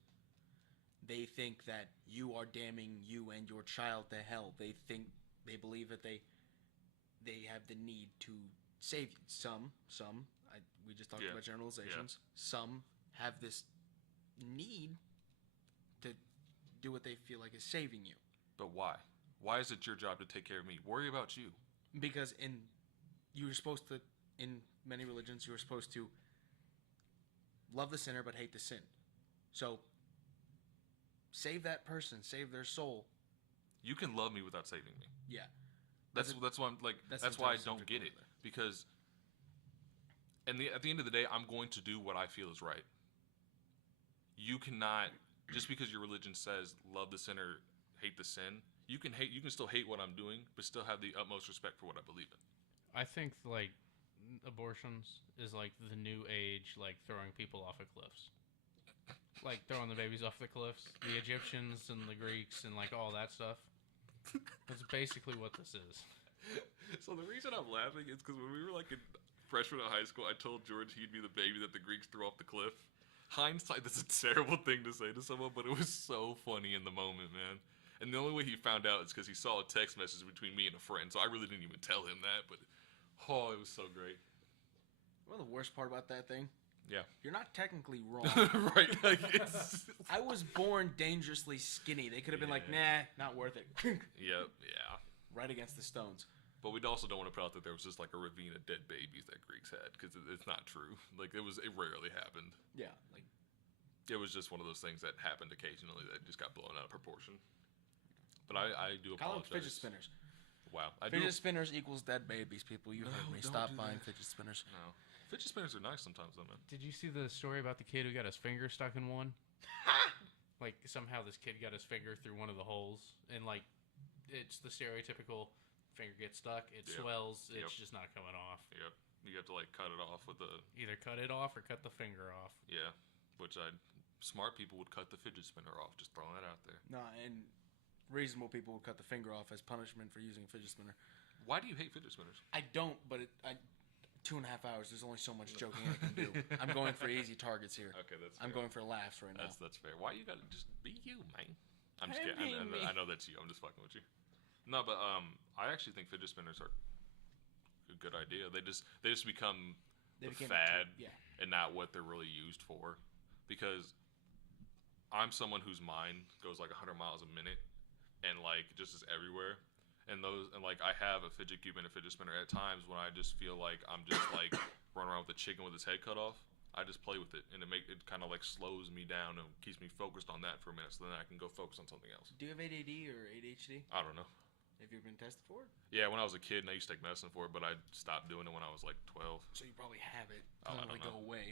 They think that you are damning you and your child to hell. They believe that they have the need to save you. We just talked about generalizations. Yeah. Some have this need to do what they feel like is saving you. But why? Why is it your job to take care of me? Worry about you. Because in many religions, you are supposed to love the sinner but hate the sin. So, save that person, save their soul. You can love me without saving me. Yeah. That's why I'm that's why I don't get it. Because at the end of the day, I'm going to do what I feel is right. You cannot, just because your religion says love the sinner, hate the sin, you can still hate what I'm doing, but still have the utmost respect for what I believe in. I think abortions is the new age, throwing people off of cliffs. Throwing the babies off the cliffs. The Egyptians and the Greeks and all that stuff. That's basically what this is. So the reason I'm laughing is because when we were in freshman in high school, I told George he'd be the baby that the Greeks threw off the cliff. hindsight, that's a terrible thing to say to someone, but it was so funny in the moment, man. And the only way he found out is because he saw a text message between me and a friend, so I really didn't even tell him that, but it was so great. Well, the worst part about that thing, Yeah. you're not technically wrong. Right. Like, it's... I was born dangerously skinny. They could have been like, nah, not worth it. Yep, yeah. Right against the stones. But we also don't want to put out that there was just like a ravine of dead babies that Greeks had, because it's not true. Like, it rarely happened. Yeah, like It was just one of those things that happened occasionally that just got blown out of proportion. But I do call them apologize. fidget spinners. Wow. Fidget spinners equals dead babies, people. You heard me. don't Stop do buying that. fidget spinners. No. Fidget spinners are nice sometimes, though, man. Did you see the story about the kid who got his finger stuck in one? Like, somehow this kid got his finger through one of the holes, and, like, it's the stereotypical finger gets stuck, it Yep. swells, it's Yep. just not coming off. Yep. You have to, like, cut it off with the... Either cut it off or cut the finger off. Yeah. Which smart people would cut the fidget spinner off. Just throwing that out there. No, and reasonable people would cut the finger off as punishment for using a fidget spinner. Why do you hate fidget spinners? I don't, but 2.5 hours. There's only so much joking I can do. I'm going for easy targets here. Okay, that's fair. I'm going for laughs right now. That's fair. Why you gotta just be you, man? I'm just I'm kidding. being me. I know that's you. I'm just fucking with you. No, but I actually think fidget spinners are a good idea. They just become They the became fad yeah. and not what they're really used for. Because I'm someone whose mind goes like 100 miles a minute and like just is everywhere. And like I have a fidget cube and a fidget spinner at times when I just feel like I'm just like running around with a chicken with his head cut off. I just play with it, and it kind of like slows me down and keeps me focused on that for a minute, so then I can go focus on something else. Do you have ADD or ADHD? I don't know. Have you been tested for it? Yeah, when I was a kid, and I used to take medicine for it, but I stopped doing it when I was like 12. So you probably have it. Oh, I Doesn't don't really go know. away.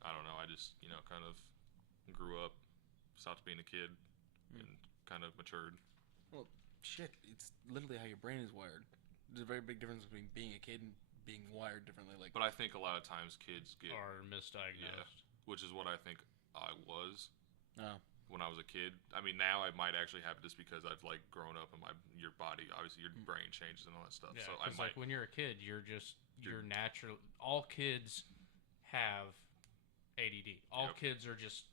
I don't know. I just kind of grew up, stopped being a kid, and kind of matured. Well, shit. It's literally how your brain is wired. There's a very big difference between being a kid and being wired differently. Like, But I think a lot of times kids get, Are misdiagnosed. which is what I think I was. oh, When I was a kid. I mean, now I might actually have it just because I've like grown up and your body, obviously your brain changes and all that stuff. Yeah, So I because might. like when you're a kid, you're natural. All kids have ADD. All Yep. kids are just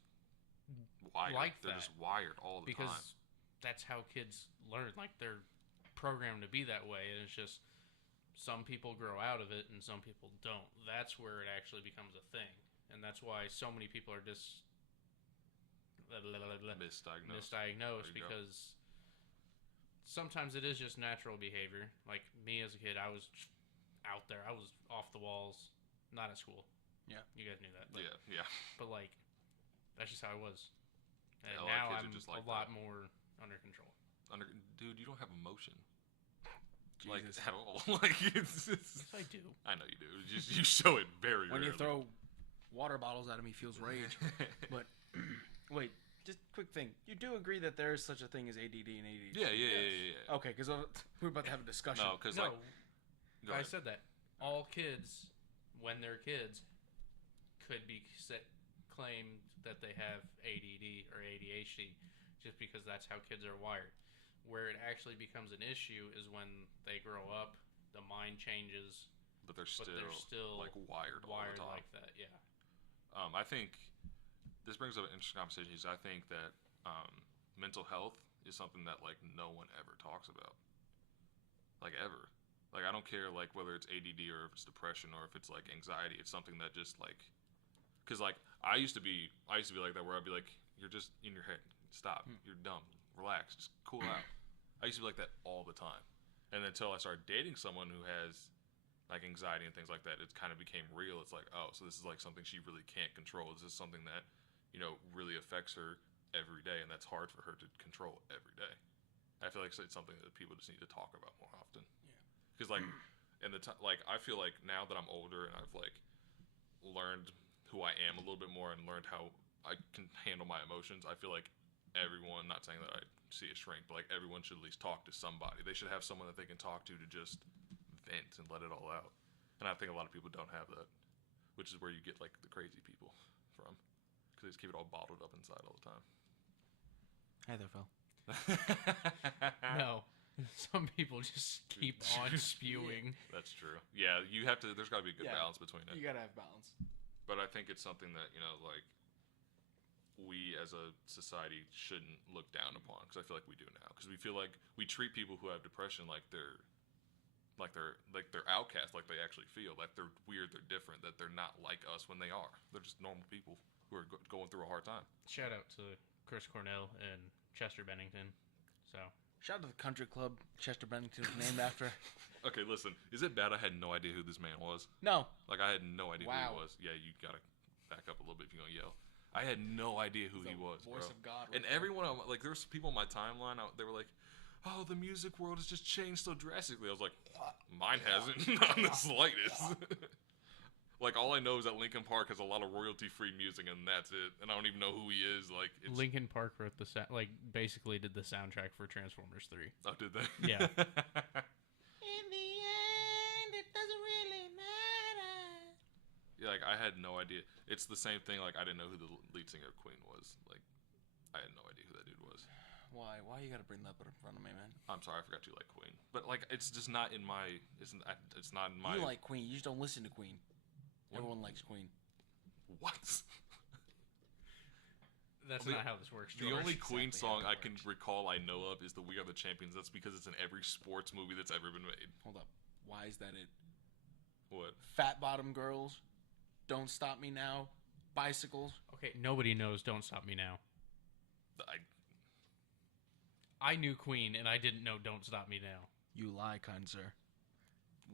wired. like They're that. just wired all the because time. that's how kids learn. Like they're programmed to be that way, and it's just some people grow out of it and some people don't. That's where it actually becomes a thing, and that's why so many people are just Misdiagnosed. misdiagnosed There you go. because sometimes it is just natural behavior. Like me as a kid, I was out there. I was off the walls, not at school. Yeah. You guys knew that. But, Yeah. But like, that's just how I was. And Yeah, a lot of now kids I'm are just like a lot that. more under control. Dude, you don't have emotion. Jesus. Like at all. Like it's Yes, I do. I know you do. You show it very when you rarely. throw water bottles at me, feels rage. But wait, just quick thing. You do agree that there is such a thing as ADD and ADHD? Yeah. Okay, because we're about to have a discussion. No, because No, like go I ahead. said that all kids, when they're kids, could be claimed that they have ADD or ADHD, just because that's how kids are wired. Where it actually becomes an issue is when they grow up, the mind changes, but they're but they're still like wired all wired the time. like that. Yeah. I think this brings up an interesting conversation. I think that mental health is something that like no one ever talks about, like ever. Like I don't care like whether it's ADD or if it's depression or if it's like anxiety. It's something that just like, because like I used to be like that where I'd be like, you're just in your head. Stop. You're dumb. Relax. Just cool out. I used to be like that all the time, and until I started dating someone who has like anxiety and things like that, it kind of became real. It's like, oh, so this is like something she really can't control. This is something that, really affects her every day, and that's hard for her to control every day. I feel like it's something that people just need to talk about more often. Yeah. Because like, I feel like now that I'm older and I've like learned who I am a little bit more and learned how I can handle my emotions, I feel like everyone, not saying that I see a shrink, but like everyone should at least talk to somebody. They should have someone that they can talk to just vent and let it all out. And I think a lot of people don't have that, which is where you get like the crazy people from, because they just keep it all bottled up inside all the time. Hey there, Phil. No. Some people just keep on spewing. That's true. Yeah, you have to. There's got to be a good Yeah. balance between it. You gotta have balance. But I think it's something that like we as a society shouldn't look down upon, because I feel like we do now, because we feel like we treat people who have depression like they're outcasts, like they actually feel like they're weird, they're different, that they're not like us when they are. They're just normal people who are going through a hard time. Shout out to Chris Cornell and Chester Bennington. So Shout out to the country club Chester Bennington was named after. Okay, listen, is it bad I had no idea who this man was? No. Like, I had no idea who Wow. he was. Yeah, you gotta back up a little bit if you're gonna yell. I had no idea who he was, Voice bro. of God. And everyone, like, there was people on my timeline, they were like, oh, the music world has just changed so drastically. I was like, mine hasn't, not in the slightest. Like, all I know is that Linkin Park has a lot of royalty-free music, and that's it. And I don't even know who he is. Like, it's... Linkin Park wrote basically did the soundtrack for Transformers 3. Oh, did they? Yeah. In the end, it doesn't really matter. Yeah, like, I had no idea. It's the same thing, like, I didn't know who the lead singer of Queen was. Like, I had no idea who that dude was. Why? Why you gotta bring that up in front of me, man? I'm sorry, I forgot you like Queen. But, like, it's just not in my... It's not in my... You like Queen. You just don't listen to Queen. What? Everyone likes Queen. What? That's The- not how this works, The George. only Queen exactly song how I it can works. recall I know of is the We Are the Champions. That's because it's in every sports movie that's ever been made. Hold up. Why is that it? What? Fat bottom girls. Don't stop me now. Bicycles. Okay, nobody knows Don't Stop Me Now. I knew Queen, and I didn't know Don't Stop Me Now. You lie, kind sir.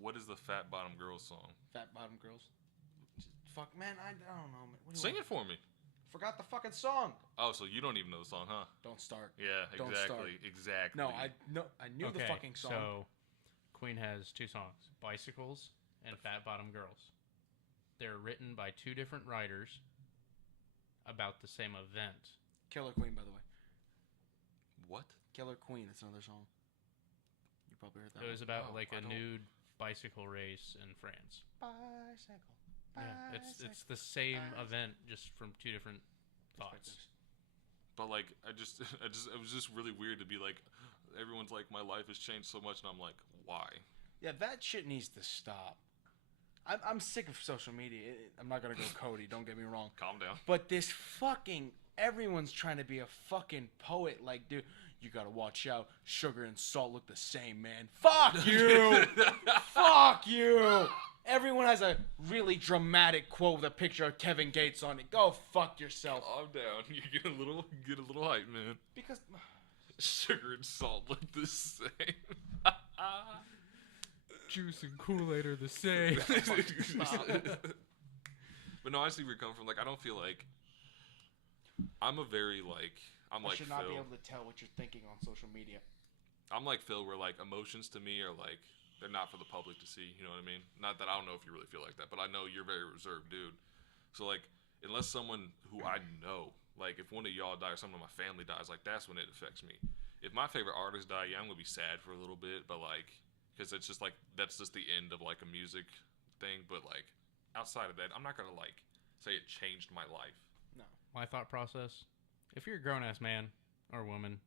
What is the Fat Bottom Girls song? Fat bottom girls. Fuck, man. I don't know, man. What do you Sing want? it for me. Forgot the fucking song. Oh, so you don't even know the song, huh? Don't start. Yeah, Don't exactly. Exactly. No, I knew the fucking song. So, Queen has two songs, Bicycles and Fat Bottom Girls. They're written by two different writers about the same event. Killer Queen, by the way. What? Killer Queen. That's another song. You probably heard that. It was one. about Oh, like I a don't- nude bicycle race in France. bicycle. Yeah, it's the same event, just from two different thoughts. But like, it was just really weird to be like, everyone's like, my life has changed so much, and I'm like, why? Yeah, that shit needs to stop. I'm sick of social media. I'm not gonna go Cody. Don't get me wrong. Calm down. But this fucking everyone's trying to be a fucking poet. Like, dude, you gotta watch out. Sugar and salt look the same, man. Fuck you. Fuck you. Everyone has a really dramatic quote with a picture of Kevin Gates on it. Go fuck yourself. Calm down. You get a little hype, man. Because Sugar and salt look the same. Juice and Kool-Aid are the same. But no, I see where you're coming from. Like, I don't feel like I'm I like should not be Phil. able to tell what you're thinking on social media. I'm like Phil, where like emotions to me are like they're not for the public to see. You know what I mean? Not that I don't know if you really feel like that, but I know you're a very reserved dude. So like, unless someone who I know, like if one of y'all die or someone in my family dies, like that's when it affects me. If my favorite artist die, yeah, I'm gonna be sad for a little bit, but like, because it's just like that's just the end of like a music thing. But like outside of that, I'm not gonna like say it changed my life. My thought process: if you're a grown-ass man or woman,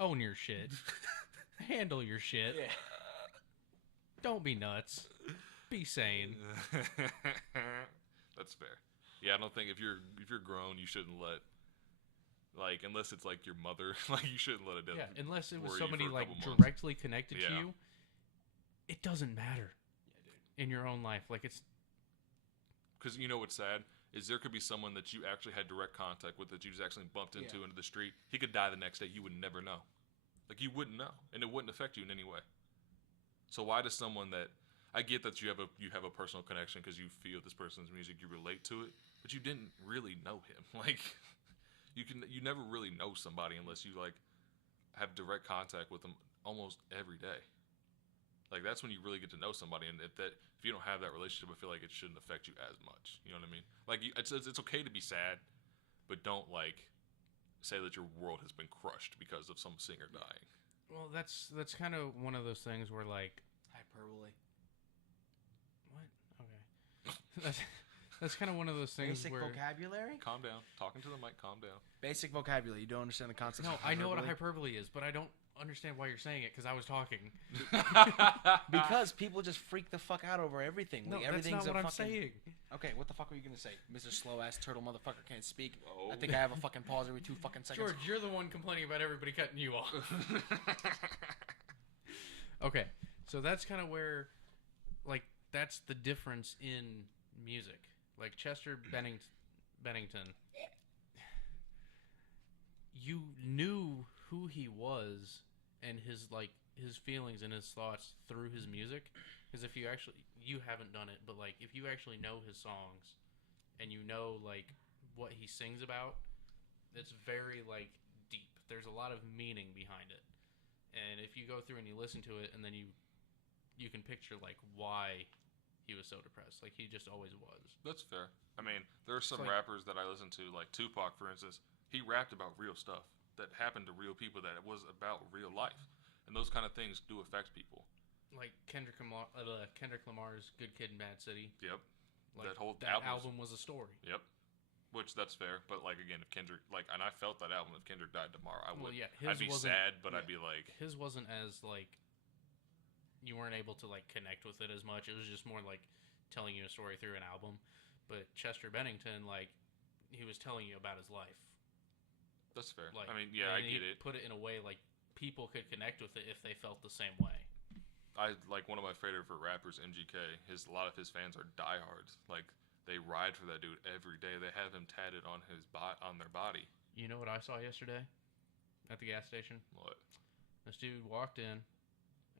own your shit. Handle your shit. Yeah. Don't be nuts. Be sane. That's fair. Yeah, I don't think if you're grown, you shouldn't let like unless it's like your mother, like you shouldn't let a death. Yeah, unless it was worry you somebody for a like couple months. directly connected to Yeah. you, it doesn't matter Yeah, dude. in your own life. Like it's Because you know what's sad is there could be someone that you actually had direct contact with that you just actually bumped into Yeah. the street. He could die the next day. You would never know. Like you wouldn't know, and it wouldn't affect you in any way. So why does someone that I get that you have a personal connection because you feel this person's music, you relate to it, but you didn't really know him. Like you never really know somebody unless you like have direct contact with them almost every day. Like that's when you really get to know somebody, and if you don't have that relationship, I feel like it shouldn't affect you as much. You know what I mean? Like it's okay to be sad, but don't like say that your world has been crushed because of some singer dying. well, that's kind of one of those things where like Hyperbole. what? Okay, that's kind of one of those things Basic where vocabulary? Calm down. Talking to the mic. Calm down. Basic vocabulary. You don't understand the concept no, of I know what a hyperbole? hyperbole is, but I don't understand why you're saying it because I was talking. Because people just freak the fuck out over everything. No, Like, that's everything's not what a I'm fucking... saying. Okay, what the fuck were you gonna say? Mr. Slow Ass Turtle Motherfucker can't speak. Oh. I think I have a fucking pause every 2 fucking seconds. George, you're the one complaining about everybody cutting you off. Okay, so that's kind of where, like, that's the difference in music. Like, Chester Bennington, you knew who he was and his feelings and his thoughts through his music. Because if you haven't done it, but, like, if you actually know his songs and you know, like, what he sings about, it's very, like, deep. There's a lot of meaning behind it. And if you go through and you listen to it, and then you can picture, like, why he was so depressed. Like, he just always was. That's fair. I mean, there are some It's like- rappers that I listen to, like Tupac, for instance. He rapped about real stuff that happened to real people, that it was about real life. And those kind of things do affect people. Like Kendrick Lamar's Good Kid, Mad City. Yep. Like, That whole that album album was a story. Yep. Which, that's fair. But, like, again, if Kendrick, like, and I felt that album, if Kendrick died tomorrow, I would. Well, yeah, I'd be wasn't- sad, but I'd be like. His wasn't as, like, you weren't able to, like, connect with it as much. It was just more like telling you a story through an album. But Chester Bennington, like, he was telling you about his life. That's fair. Like, I mean, yeah, I and he get it. Put it in a way like people could connect with it if they felt the same way. I like one of my favorite rappers, MGK. A lot of his fans are diehards. Like, they ride for that dude every day. They have him tatted on on their body. You know what I saw yesterday at the gas station? What? This dude walked in,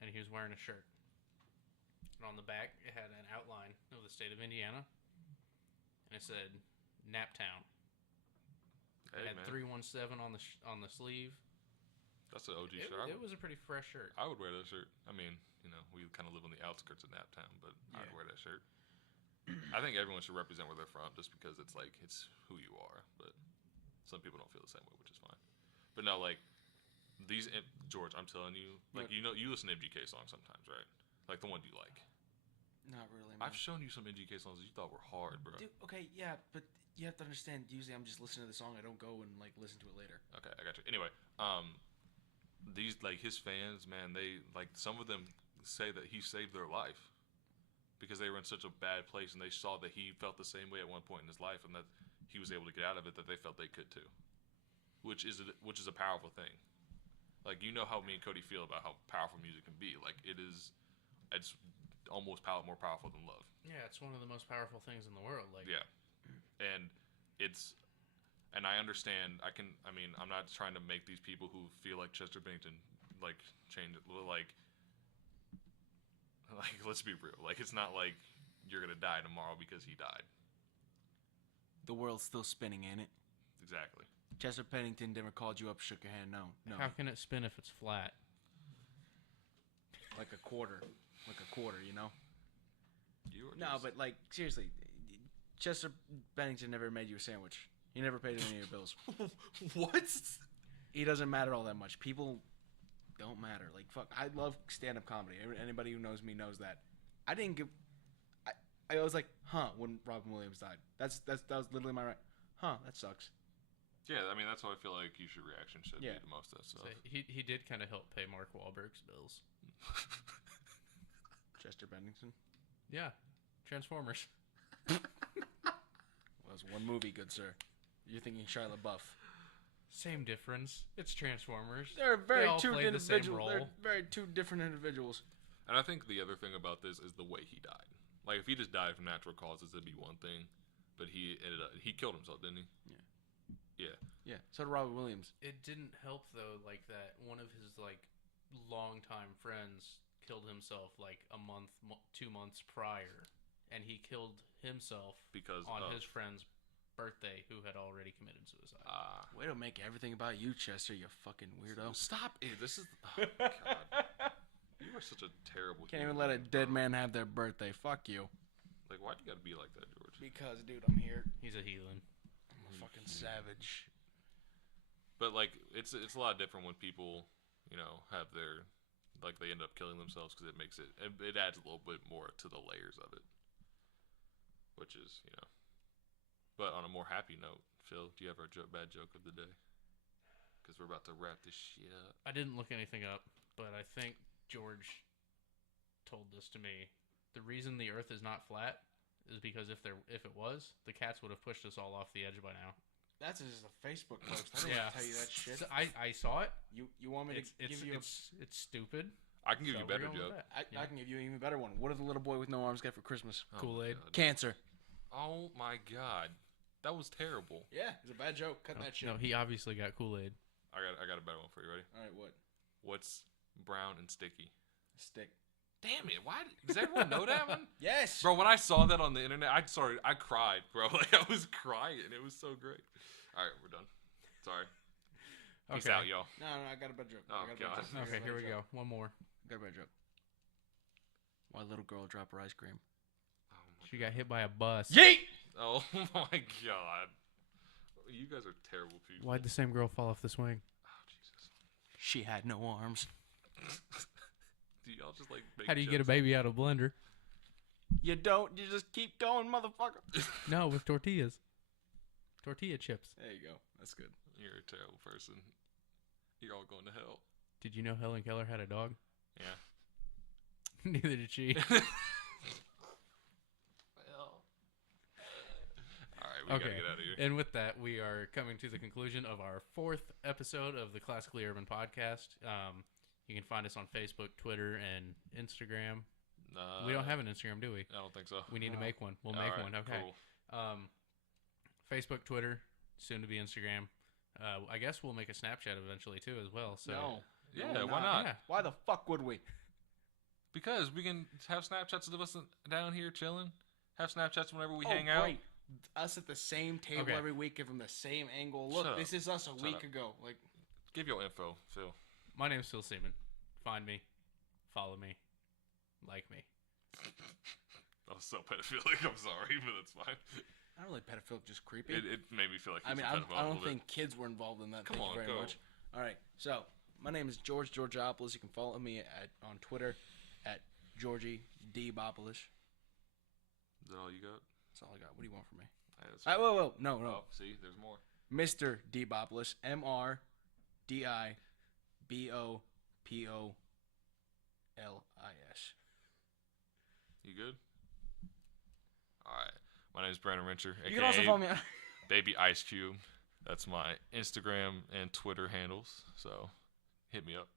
and he was wearing a shirt. And on the back, it had an outline of the state of Indiana, and it said Naptown. Hey, It had man. 317 on the sleeve. That's an OG shirt. It was a pretty fresh shirt. I would wear that shirt. I mean, you know, we kind of live on the outskirts of Naptown, but I'd Yeah. wear that shirt. I think everyone should represent where they're from, just because it's like it's who you are. But some people don't feel the same way, which is fine. But no, like George, I'm telling you, like, What? you know, you listen to MGK songs sometimes, right? Like the one you like. Not really, man. I've shown you some MGK songs that you thought were hard, bro. Dude, okay, yeah, but you have to understand, usually I'm just listening to the song, I don't go and, like, listen to it later. Okay, I got you. Anyway, these, like, his fans, man, they, like, some of them say that he saved their life because they were in such a bad place, and they saw that he felt the same way at one point in his life, and that he was able to get out of it, that they felt they could too, which is a powerful thing. Like, you know how me and Cody feel about how powerful music can be. Like, it's almost more powerful than love. Yeah, it's one of the most powerful things in the world. Like, Yeah, and I understand. I mean, I'm not trying to make these people who feel like Chester Bennington, like, change it. Like, let's be real. Like, it's not like you're gonna die tomorrow because he died. The world's still spinning, ain't it? Exactly. Chester Pennington never called you up, shook your hand, no. how can it spin if it's flat? Like a quarter, you know? You are No, just- but, like, seriously, Chester Bennington never made you a sandwich. He never paid any of your bills. what? He doesn't matter all that much. People don't matter. Like, fuck, I love stand-up comedy. Anybody who knows me knows that. I didn't give... I was like, huh, when Robin Williams died. That was literally my right. Huh, that sucks. Yeah, I mean, that's how I feel like your reaction should Yeah. be to most of that stuff. So he did kind of help pay Mark Wahlberg's bills. Chester Bennington. Yeah, Transformers. Well, it was one movie, good sir. You're thinking Shia LaBeouf. Same difference. It's Transformers. They're They all two play the same individuals. They're role. very two different individuals. And I think the other thing about this is the way he died. Like, if he just died from natural causes, it'd be one thing. But he killed himself, didn't he? Yeah. Yeah, so did Robert Williams. It didn't help though, like that one of his like longtime friends killed himself like 2 months prior, and he killed himself Because on of- his friend's birthday, who had already committed suicide. Way to make everything about you, Chester, you fucking weirdo. Stop it. This is. Oh, my God. You are such a terrible Can't human even let a being, dead bro. man have their birthday. Fuck you. Like, why do you gotta be like that, George? Because, dude, I'm here. He's a heathen. I'm a fucking savage. But, like, it's a lot different when people, you know, have their, like, they end up killing themselves, because it adds a little bit more to the layers of it. Which is, you know. But on a more happy note, Phil, do you have our bad joke of the day? Because we're about to wrap this shit up. I didn't look anything up, but I think George told this to me. The reason the Earth is not flat is because if it was, the cats would have pushed us all off the edge by now. That's just a Facebook post. I didn't tell you that shit. So I saw it. You want me to give you? It's stupid. I can give you a So we're better going with joke. that. I can give you an even better one. What did the little boy with no arms get for Christmas? Oh my Kool-Aid. God. Cancer. Oh my god, that was terrible. Yeah, it's a bad joke. Cut that shit. No, he obviously got Kool-Aid. I got a better one for you. Ready? All right, what? What's brown and sticky? Stick. Damn it! Why does everyone know that one? Yes. Bro, when I saw that on the internet, I cried, bro. Like I was crying. It was so great. All right, we're done. Sorry. Peace Okay. out, y'all. No, I got a better joke. Oh, I got a better God. joke. I got a Okay, here better we joke. go. One more. Got a better joke. Why little girl drop her ice cream? Oh my, She got hit by a bus. Yeet! oh my god. You guys are terrible people. Why'd the same girl fall off the swing? Oh Jesus. She had no arms. Do y'all just like make How do you get a jokes? baby out of a blender? You don't. You just keep going, motherfucker. No, with tortillas. Tortilla chips. There you go. That's good. You're a terrible person. You're all going to hell. Did you know Helen Keller had a dog? Yeah. Neither did she. Well. Alright, we gotta Okay. get out of here. And with that, we are coming to the conclusion of our 4th episode of the Classically Urban Podcast. You can find us on Facebook, Twitter, and Instagram. We don't have an Instagram, do we? I don't think so. We need to No. make one. We'll make Alright, one. Okay. Cool. Facebook, Twitter, soon to be Instagram. I guess we'll make a Snapchat eventually too, as well. So No. Yeah, No, we're why not? Yeah. Why the fuck would we? Because we can have Snapchats of us down here chilling. Have Snapchats whenever we Oh, hang out. great. Us at the same table Okay. every week, give them the same angle. Look, Shut up. this is us a Shut week up. ago. Like, Give your info, Phil. my name's Phil Seaman. Find me, follow me, like me. That was so pedophilic. I'm sorry, but that's fine. I don't really pedophile, just creepy. It made me feel like I mean, he's a I pedophile a don't little bit. think kids were involved in that. Come Thank on, you very go. much. All right, so my name is George Georgiopoulos. You can follow me on Twitter at Georgie D Bopolis. Is that all you got? That's all I got. What do you want from me? Yeah, that's Whoa, no. Oh, see, there's more. Mr. D Bopolis. MrDiBopolis. You good? All right. My name is Brandon Rencher, You can also aka follow me. Baby Ice Cube. That's my Instagram and Twitter handles. So hit me up.